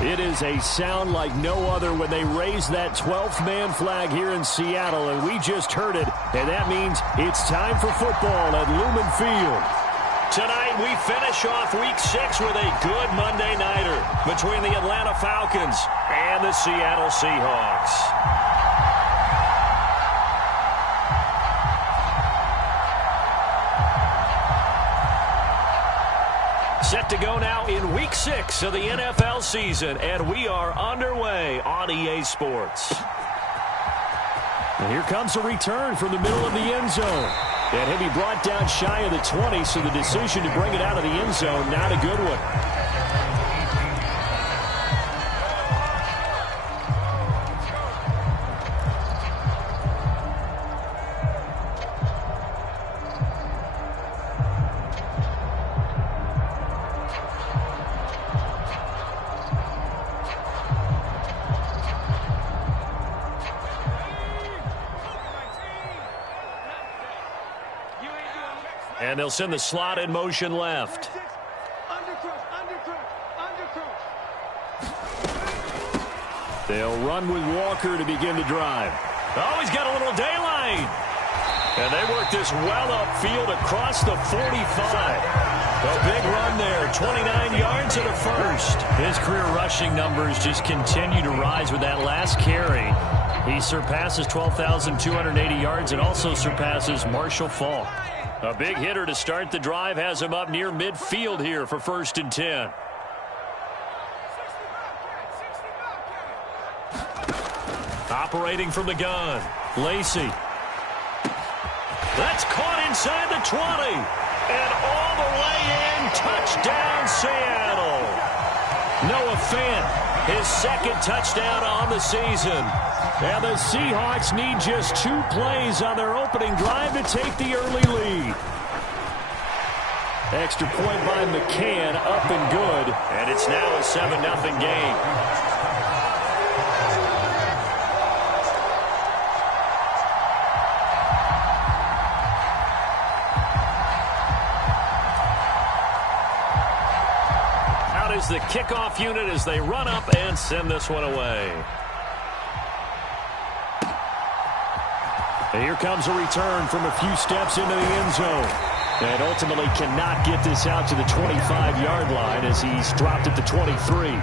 It is a sound like no other when they raise that 12th man flag here in Seattle, and we just heard it, and that means it's time for football at Lumen Field. Tonight we finish off Week 6 with a good Monday nighter between the Atlanta Falcons and the Seattle Seahawks. Set to go now in Week 6 of the NFL season, and we are underway on EA Sports. And here comes a return from the middle of the end zone. And he'll be brought down shy of the 20, so the decision to bring it out of the end zone, not a good one. And they'll send the slot in motion left. They'll run with Walker to begin the drive. Oh, he's got a little daylight. And they work this well upfield across the 45. A big run there, 29 yards and a first. His career rushing numbers just continue to rise with that last carry. He surpasses 12,280 yards and also surpasses Marshall Faulk. A big hitter to start the drive has him up near midfield here for 1st and 10. Operating from the gun, Lacey. That's caught inside the 20. And all the way in, touchdown Seattle. Noah Fant, his 2nd touchdown on the season. And the Seahawks need just 2 plays on their opening drive to take the early lead. Extra point by McCann, up and good. And it's now a 7-0 game. Out is the kickoff unit as they run up and send this one away. And here comes a return from a few steps into the end zone. And ultimately cannot get this out to the 25-yard line as he's dropped at the 23.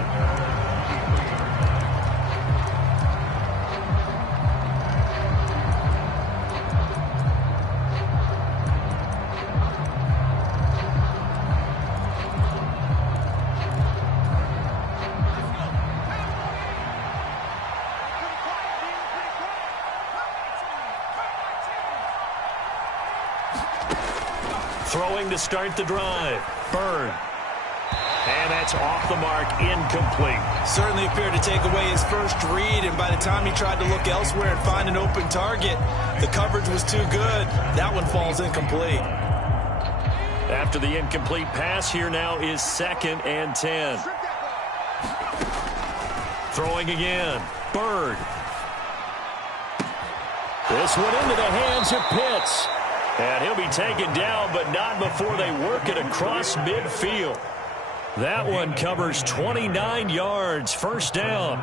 Throwing to start the drive. Byrd. And that's off the mark, incomplete. Certainly appeared to take away his first read, and by the time he tried to look elsewhere and find an open target, the coverage was too good. That one falls incomplete. After the incomplete pass, here now is 2nd and 10. Throwing again. Byrd. This one into the hands of Pitts. And he'll be taken down, but not before they work it across midfield. That one covers 29 yards, 1st down.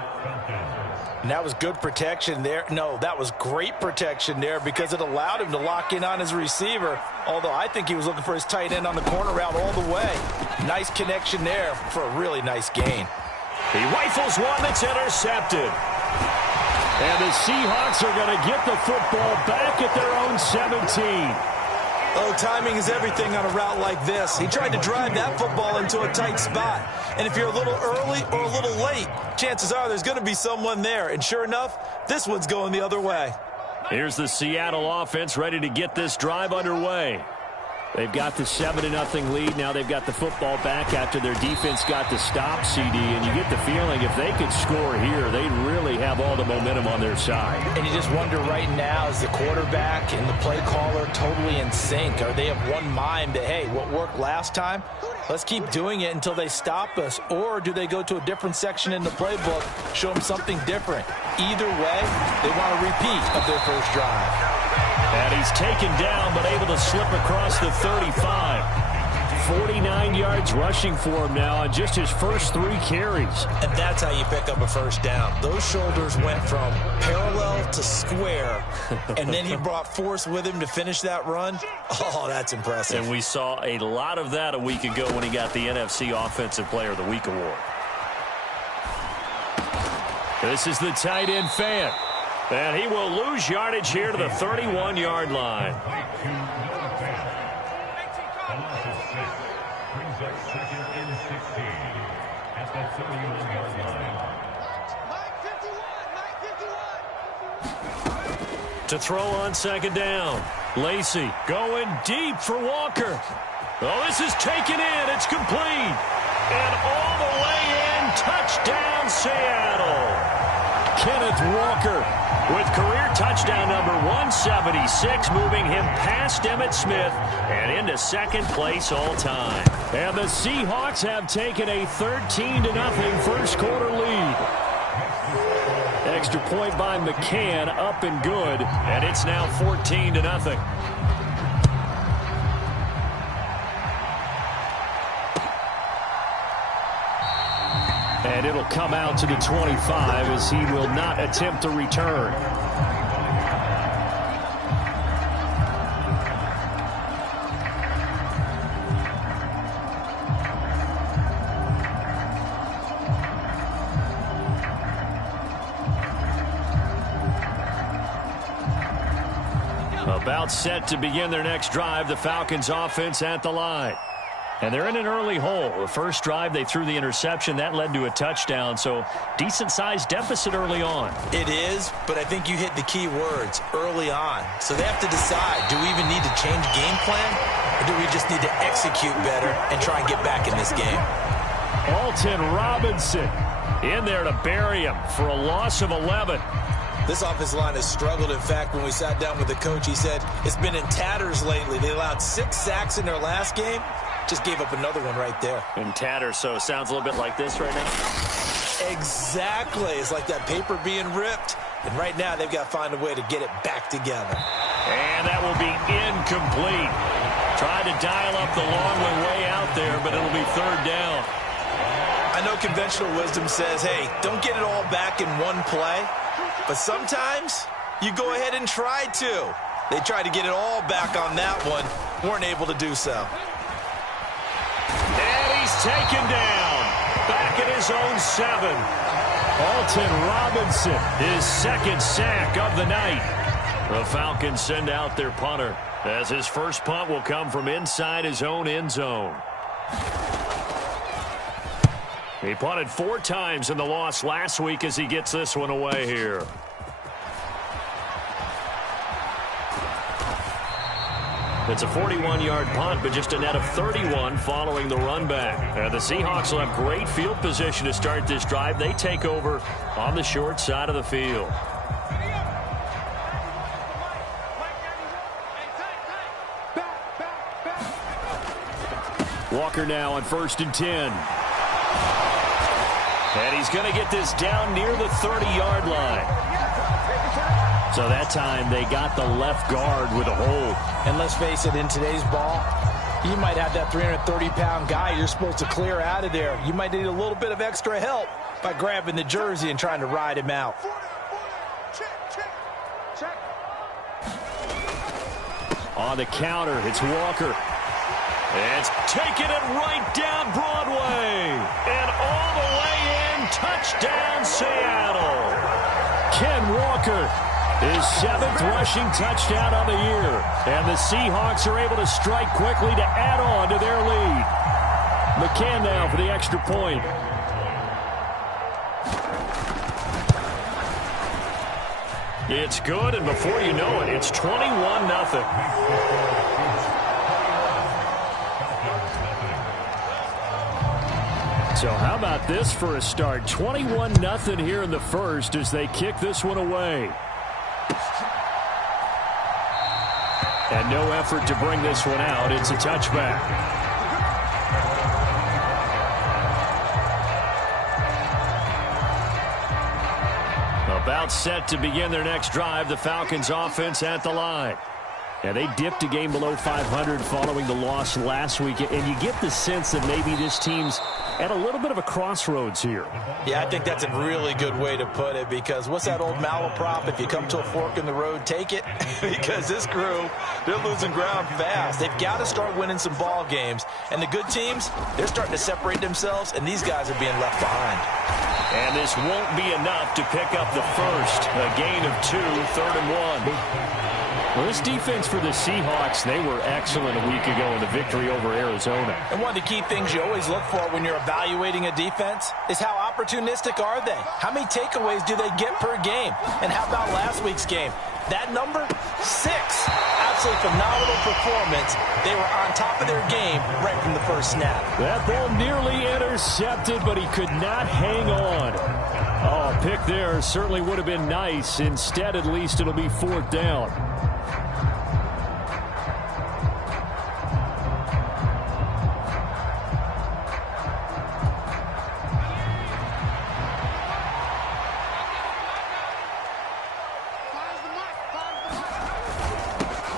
And that was good protection there. No, that was great protection there because it allowed him to lock in on his receiver, although I think he was looking for his tight end on the corner route all the way. Nice connection there for a really nice gain. He rifles one that's intercepted. And the Seahawks are going to get the football back at their own 17. Oh, timing is everything on a route like this. He tried to drive that football into a tight spot. And if you're a little early or a little late, chances are there's going to be someone there. And sure enough, this one's going the other way. Here's the Seattle offense ready to get this drive underway. They've got the 7-0 lead. Now they've got the football back after their defense got the stop, CD. And you get the feeling if they could score here, they'd really have all the momentum on their side. And you just wonder right now, is the quarterback and the play caller totally in sync? Are they of one mind that, hey, what worked last time, let's keep doing it until they stop us? Or do they go to a different section in the playbook, show them something different? Either way, they want a repeat of their first drive. And he's taken down but able to slip across the 35. 40 49 yards rushing for him now on just his first 3 carries. And that's how you pick up a first down. Those shoulders went from parallel to square, and then he brought force with him to finish that run. Oh, that's impressive. And we saw a lot of that a week ago when he got the NFC Offensive Player of the Week award. This is the tight end fan. And he will lose yardage here to the 31-yard line. To throw on second down. Lacey going deep for Walker. Oh, this is taken in. It's complete. And all the way in. Touchdown, Seattle. Kenneth Walker with career touchdown number 176, moving him past Emmitt Smith and into second place all time. And the Seahawks have taken a 13-0 first quarter lead. Extra point by McCann, up and good, and it's now 14-0. And it'll come out to the 25 as he will not attempt to return. About set to begin their next drive, the Falcons offense at the line. And they're in an early hole. The first drive, they threw the interception. That led to a touchdown, so decent-sized deficit early on. It is, but I think you hit the key words, early on. So they have to decide, do we even need to change game plan, or do we just need to execute better and try and get back in this game? Alton Robinson in there to bury him for a loss of 11. This offensive line has struggled. In fact, when we sat down with the coach, he said it's been in tatters lately. They allowed 6 sacks in their last game. Just gave up another one right there. In tatters, so it sounds a little bit like this right now? Exactly. It's like that paper being ripped. And right now, they've got to find a way to get it back together. And that will be incomplete. Tried to dial up the long way out there, but it'll be third down. I know conventional wisdom says, hey, don't get it all back in one play. But sometimes you go ahead and try to. They tried to get it all back on that one. Weren't able to do so. And he's taken down. Back at his own 7. Alton Robinson, his second sack of the night. The Falcons send out their punter as his first punt will come from inside his own end zone. He punted 4 times in the loss last week as he gets this one away here. It's a 41-yard punt, but just a net of 31 following the run back. The Seahawks will have great field position to start this drive. They take over on the short side of the field. Walker now on 1st and 10. And he's going to get this down near the 30-yard line. So that time they got the left guard with a hold. And let's face it, in today's ball, you might have that 330-pound guy you're supposed to clear out of there. You might need a little bit of extra help by grabbing the jersey and trying to ride him out. On the counter, it's Walker. It's taking it right down Broadway. And all the way in, touchdown Seattle. Ken Walker, his 7th rushing touchdown of the year. And the Seahawks are able to strike quickly to add on to their lead. McCann now for the extra point. It's good, and before you know it, it's 21-0. So how about this for a start? 21-0 here in the first as they kick this one away. And no effort to bring this one out. It's a touchback. About set to begin their next drive. The Falcons offense at the line. And they dipped a game below 500 following the loss last week. And you get the sense that maybe this team's at a little bit of a crossroads here. Yeah, I think that's a really good way to put it, because what's that old malaprop? If you come to a fork in the road, take it. Because this crew, they're losing ground fast. They've got to start winning some ball games. And the good teams, they're starting to separate themselves, and these guys are being left behind. And this won't be enough to pick up the first. A gain of 2, 3rd and 1. Well, this defense for the Seahawks, they were excellent a week ago in the victory over Arizona. And one of the key things you always look for when you're evaluating a defense is how opportunistic are they? How many takeaways do they get per game? And how about last week's game? That number, 6. Absolutely phenomenal performance. They were on top of their game right from the first snap. That ball nearly intercepted, but he could not hang on. Oh, a pick there certainly would have been nice. Instead, at least, it'll be 4th down.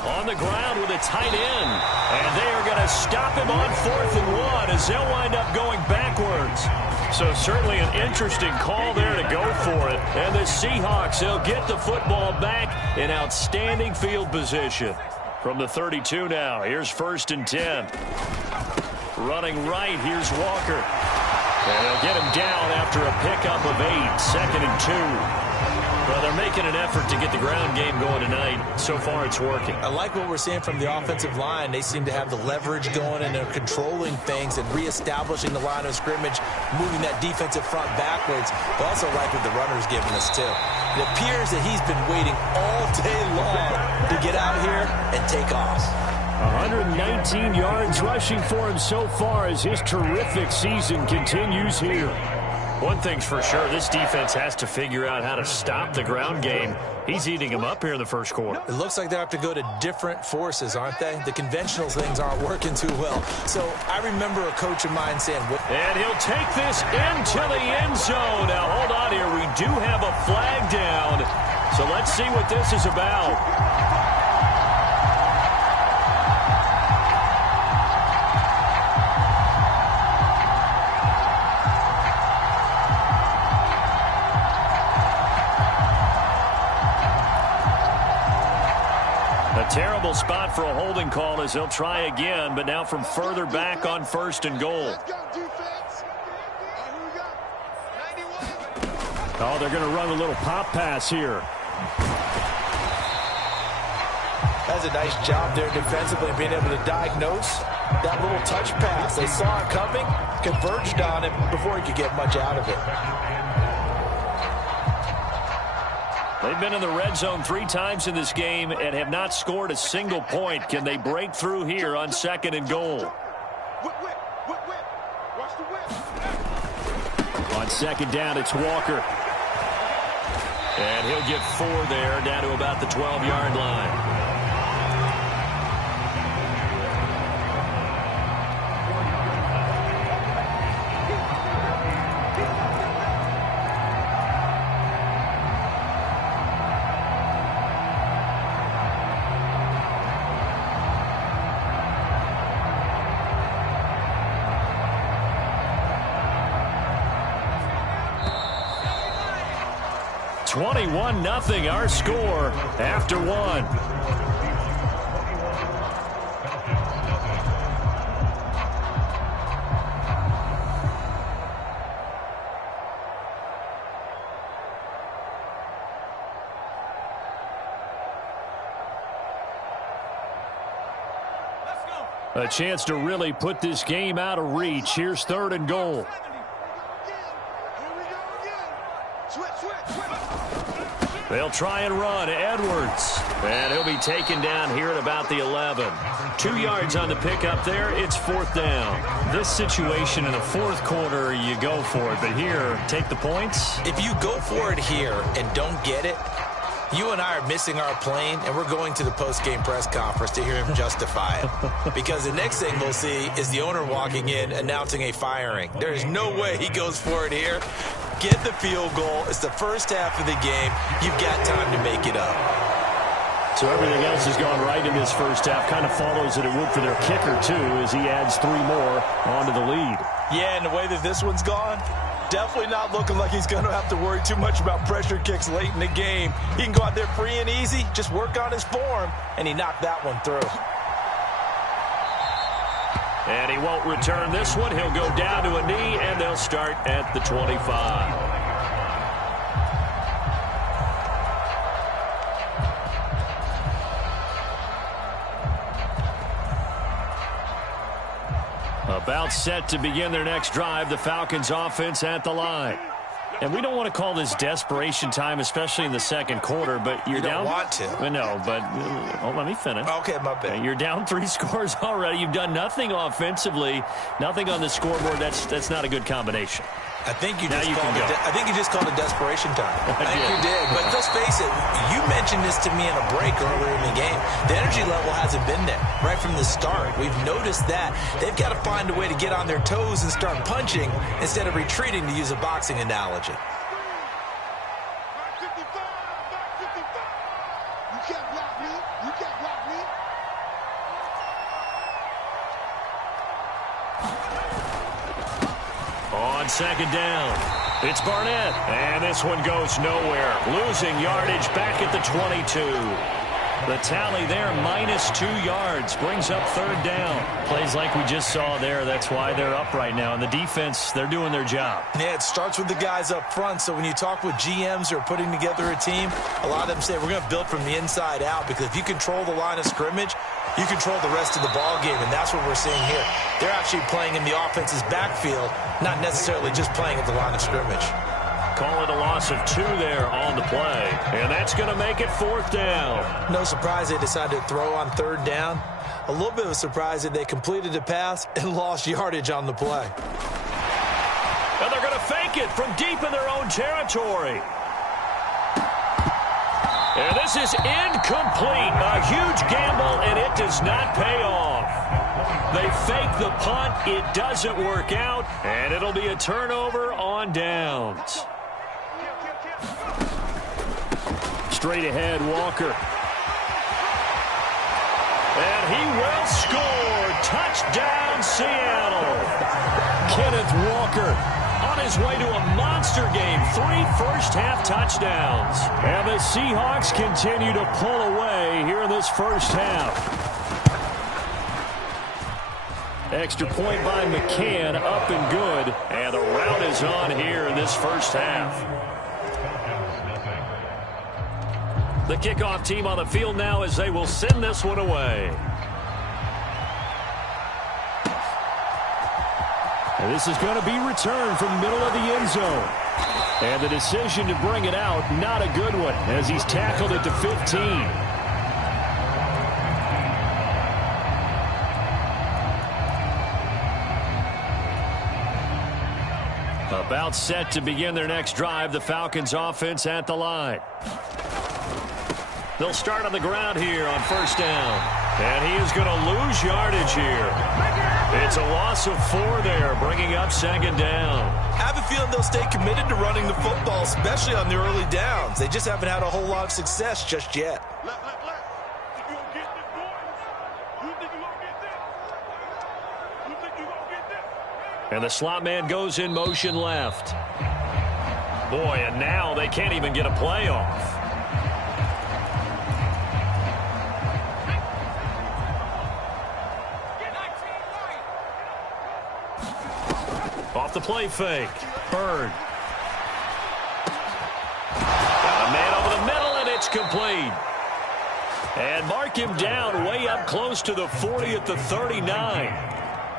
On the ground with a tight end. And they are going to stop him on 4th and 1 as they'll wind up going backwards. So certainly an interesting call there to go for it. And the Seahawks, they'll get the football back in outstanding field position. From the 32 now, here's 1st and 10. Running right, here's Walker. And they'll get him down after a pickup of 8, 2nd and 2. Well, they're making an effort to get the ground game going tonight. So far, it's working. I like what we're seeing from the offensive line. They seem to have the leverage going, and they're controlling things and reestablishing the line of scrimmage, moving that defensive front backwards. But also like what the runner's giving us, too. It appears that he's been waiting all day long to get out here and take off. 119 yards rushing for him so far as his terrific season continues here. One thing's for sure, this defense has to figure out how to stop the ground game. He's eating them up here in the first quarter. It looks like they have to go to different forces, aren't they? The conventional things aren't working too well. So I remember a coach of mine saying... And he'll take this into the end zone. Now, hold on here. We do have a flag down. So let's see what this is about. Terrible spot for a holding call as they'll try again, but now from further back on 1st and goal. Oh, they're going to run a little pop pass here. That's a nice job there defensively, being able to diagnose that little touch pass. They saw it coming, converged on it before he could get much out of it. They've been in the red zone 3 times in this game and have not scored a single point. Can they break through here on 2nd and goal? On 2nd down, it's Walker. And he'll get 4 there, down to about the 12-yard line. Nothing, our score after 1. A chance to really put this game out of reach. Here's 3rd and goal. They'll try and run. Edwards. And he'll be taken down here at about the 11. 2 yards on the pickup there. It's 4th down. This situation in the 4th quarter, you go for it. But here, take the points. If you go for it here and don't get it, you and I are missing our plane, and we're going to the post-game press conference to hear him justify it. Because the next thing we'll see is the owner walking in announcing a firing. There is no way he goes for it here. Get the field goal. It's the first half of the game. You've got time to make it up. So everything else has gone right in this first half. Kind of follows that it would for their kicker, too, as he adds 3 more onto the lead. Yeah, and the way that this one's gone, definitely not looking like he's going to have to worry too much about pressure kicks late in the game. He can go out there free and easy, just work on his form, and he knocked that one through. And he won't return this one. He'll go down to a knee, and they'll start at the 25. About set to begin their next drive, the Falcons offense at the line. And we don't want to call this desperation time, especially in the second quarter, but you're down. You don't want to. No, but let me finish. Okay, my bad. You're down 3 scores already. You've done nothing offensively, nothing on the scoreboard. That's not a good combination. I think you just called it desperation time. I think you did. But let's face it, you mentioned this to me in a break earlier in the game. The energy level hasn't been there right from the start. We've noticed that. They've got to find a way to get on their toes and start punching instead of retreating, to use a boxing analogy. On second down, it's Barnett, and this one goes nowhere. Losing yardage back at the 22. The tally there, -2 yards, brings up third down. Plays like we just saw there. That's why they're up right now. And the defense, they're doing their job. Yeah, it starts with the guys up front. So when you talk with GMs who are putting together a team, a lot of them say we're going to build from the inside out, because if you control the line of scrimmage, you control the rest of the ball game, and that's what we're seeing here. They're actually playing in the offense's backfield, not necessarily just playing at the line of scrimmage. Call it a loss of 2 there on the play, and that's going to make it 4th down. No surprise they decided to throw on 3rd down. A little bit of a surprise that they completed the pass and lost yardage on the play. And they're going to fake it from deep in their own territory. And this is incomplete. A huge gamble, and it does not pay off. They fake the punt. It doesn't work out, and it'll be a turnover on downs. Straight ahead, Walker. And he will score. Touchdown, Seattle. Kenneth Walker on his way to a monster game. 3 first-half touchdowns. And the Seahawks continue to pull away here in this first half. Extra point by McCann, up and good. And the rout is on here in this first half. The kickoff team on the field now as they will send this one away. And this is going to be returned from the middle of the end zone. And the decision to bring it out, not a good one, as he's tackled at the 15. About set to begin their next drive, the Falcons offense at the line. They'll start on the ground here on 1st down. And he is going to lose yardage here. It's a loss of 4 there, bringing up 2nd down. I have a feeling they'll stay committed to running the football, especially on the early downs. They just haven't had a whole lot of success just yet. And the slot man goes in motion left. Boy, and now they can't even get a play off. Off the play fake. Bird. Got a man over the middle, and it's complete. And mark him down way up close to the 40 at the 39.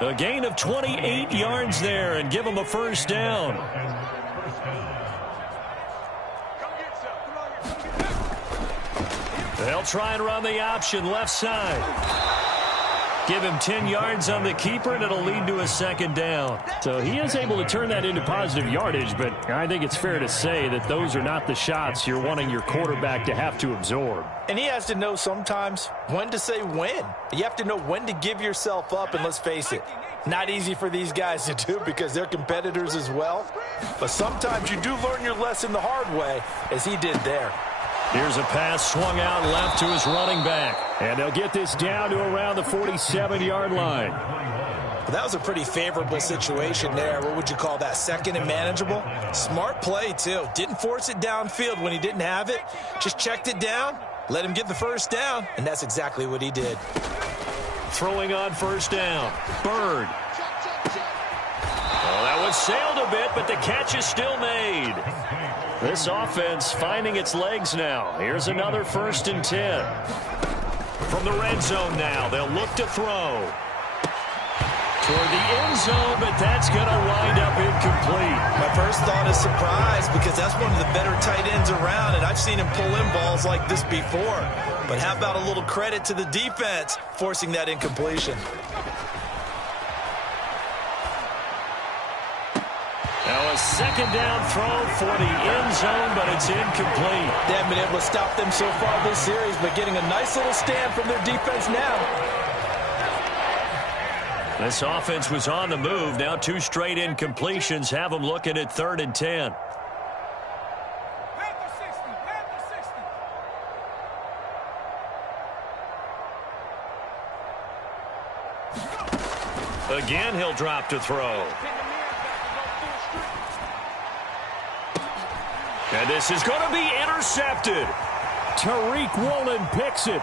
A gain of 28 yards there and give him a 1st down. They'll try and run the option left side. Give him 10 yards on the keeper, and it'll lead to a 2nd down. So he is able to turn that into positive yardage, but I think it's fair to say that those are not the shots you're wanting your quarterback to have to absorb. And he has to know sometimes when to say when. You have to know when to give yourself up, and let's face it, not easy for these guys to do because they're competitors as well. But sometimes you do learn your lesson the hard way, as he did there. Here's a pass swung out left to his running back. And they'll get this down to around the 47-yard line. Well, that was a pretty favorable situation there. What would you call that? Second and manageable? Smart play, too. Didn't force it downfield when he didn't have it. Just checked it down, let him get the first down, and that's exactly what he did. Throwing on first down. Bird. Oh, that one sailed a bit, but the catch is still made. This offense finding its legs now. Here's another 1st and 10. From the red zone now, they'll look to throw. Toward the end zone, but that's going to wind up incomplete. My first thought is surprise because that's one of the better tight ends around, and I've seen him pull in balls like this before. But how about a little credit to the defense forcing that incompletion? Now a second down throw for the end zone, but it's incomplete. They haven't been able to stop them so far this series, but getting a nice little stand from their defense now. This offense was on the move. Now 2 straight incompletions have them looking at 3rd and 10. Again, he'll drop to throw. And this is going to be intercepted. Tariq Woolen picks it.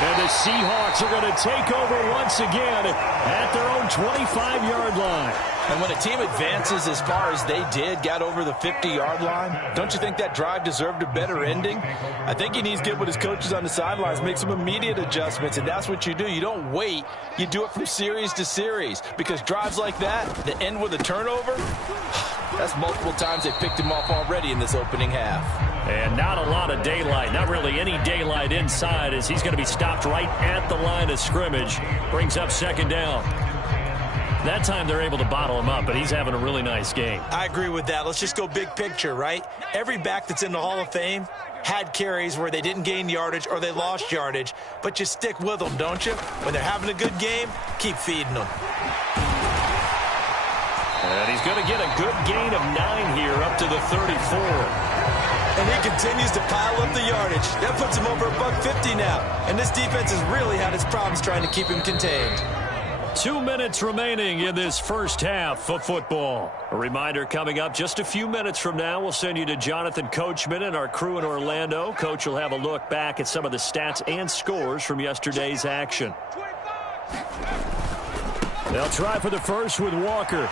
And the Seahawks are going to take over once again at their own 25-yard line. And when a team advances as far as they did, got over the 50-yard line, don't you think that drive deserved a better ending? I think he needs to get with his coaches on the sidelines, make some immediate adjustments, and that's what you do. You don't wait. You do it from series to series because drives like that end with a turnover, that's multiple times they picked him off already in this opening half. And not a lot of daylight, not really any daylight inside as he's going to be stopped right at the line of scrimmage. Brings up 2nd down. That time they're able to bottle him up, but he's having a really nice game. I agree with that. Let's just go big picture, right? Every back that's in the Hall of Fame had carries where they didn't gain yardage or they lost yardage, but you stick with them, don't you? When they're having a good game, keep feeding them. And he's going to get a good gain of 9 here up to the 34. And he continues to pile up the yardage. That puts him over $150 now. And this defense has really had its problems trying to keep him contained. 2 minutes remaining in this first half of football. A reminder coming up just a few minutes from now. We'll send you to Jonathan Coachman and our crew in Orlando. Coach will have a look back at some of the stats and scores from yesterday's action. They'll try for the first with Walker.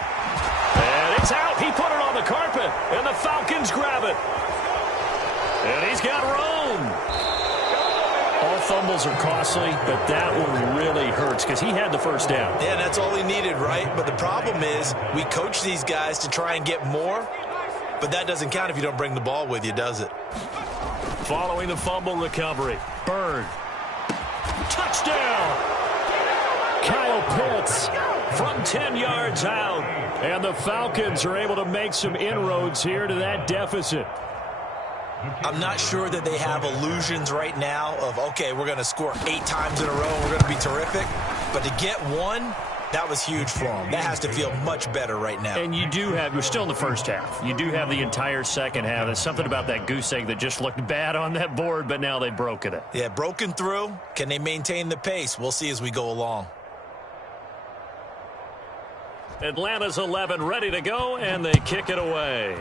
And it's out. He put it on the carpet. And the Falcons grab it. And he's got room. All fumbles are costly, but that one really hurts because he had the first down. Yeah, that's all he needed, right? But the problem is we coach these guys to try and get more, but that doesn't count if you don't bring the ball with you, does it? Following the fumble recovery, Bird. Touchdown! Kyle Pitts from 10 yards out. And the Falcons are able to make some inroads here to that deficit. I'm not sure that they have illusions right now of, okay, we're going to score 8 times in a row and we're going to be terrific. But to get one, that was huge for them. That has to feel much better right now. And you do have, you're still in the first half. You do have the entire second half. There's something about that goose egg that just looked bad on that board, but now they've broken it. Yeah, broken through. Can they maintain the pace? We'll see as we go along. Atlanta's 11 ready to go, and they kick it away.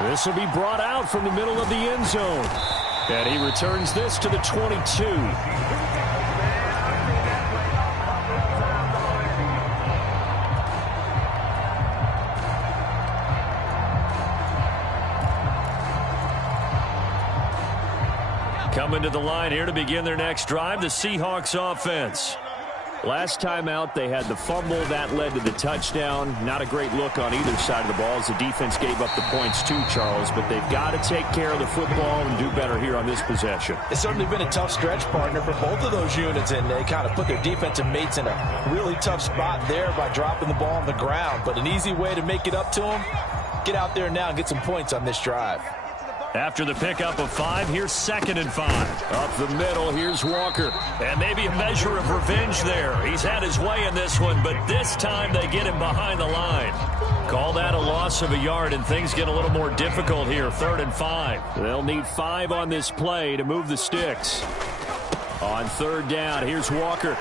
This will be brought out from the middle of the end zone. And he returns this to the 22. Coming to the line here to begin their next drive, the Seahawks offense. Last time out, they had the fumble. That led to the touchdown. Not a great look on either side of the ball as the defense gave up the points too, Charles. But they've got to take care of the football and do better here on this possession. It's certainly been a tough stretch, partner, for both of those units, and they kind of put their defensive mates in a really tough spot there by dropping the ball on the ground. But an easy way to make it up to them, get out there now and get some points on this drive. After the pickup of 5, here's 2nd and 5. Up the middle, here's Walker. And maybe a measure of revenge there. He's had his way in this one, but this time they get him behind the line. Call that a loss of a yard, and things get a little more difficult here. 3rd and 5. They'll need 5 on this play to move the sticks. On 3rd down, here's Walker.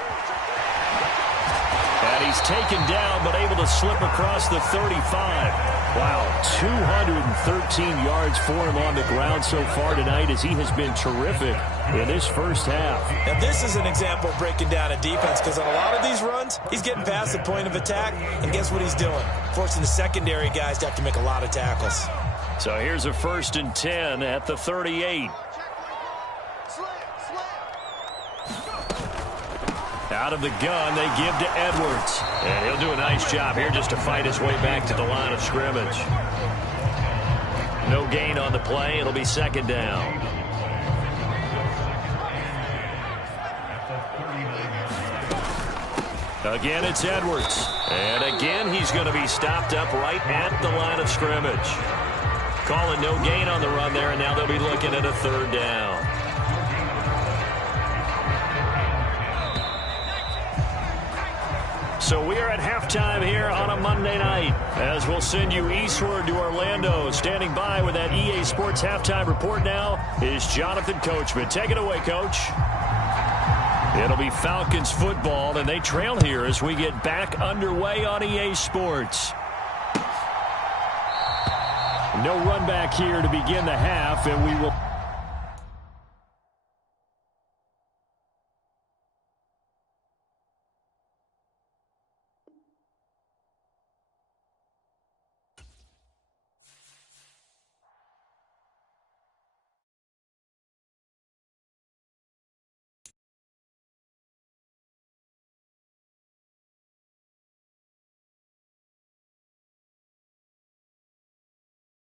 And he's taken down, but able to slip across the 35. Wow, 213 yards for him on the ground so far tonight, as he has been terrific in this first half. Now, this is an example of breaking down a defense, because on a lot of these runs, he's getting past the point of attack, and guess what he's doing? Forcing the secondary guys to have to make a lot of tackles. So here's a 1st and 10 at the 38. Out of the gun, they give to Edwards. And he'll do a nice job here just to fight his way back to the line of scrimmage. No gain on the play. It'll be 2nd down. Again, it's Edwards. And again, he's going to be stopped up right at the line of scrimmage. Calling no gain on the run there, and now they'll be looking at a 3rd down. So we are at halftime here on a Monday night, as we'll send you eastward to Orlando. Standing by with that EA Sports halftime report now is Jonathan Coachman. Take it away, Coach. It'll be Falcons football, and they trail here as we get back underway on EA Sports. No run back here to begin the half, and we will...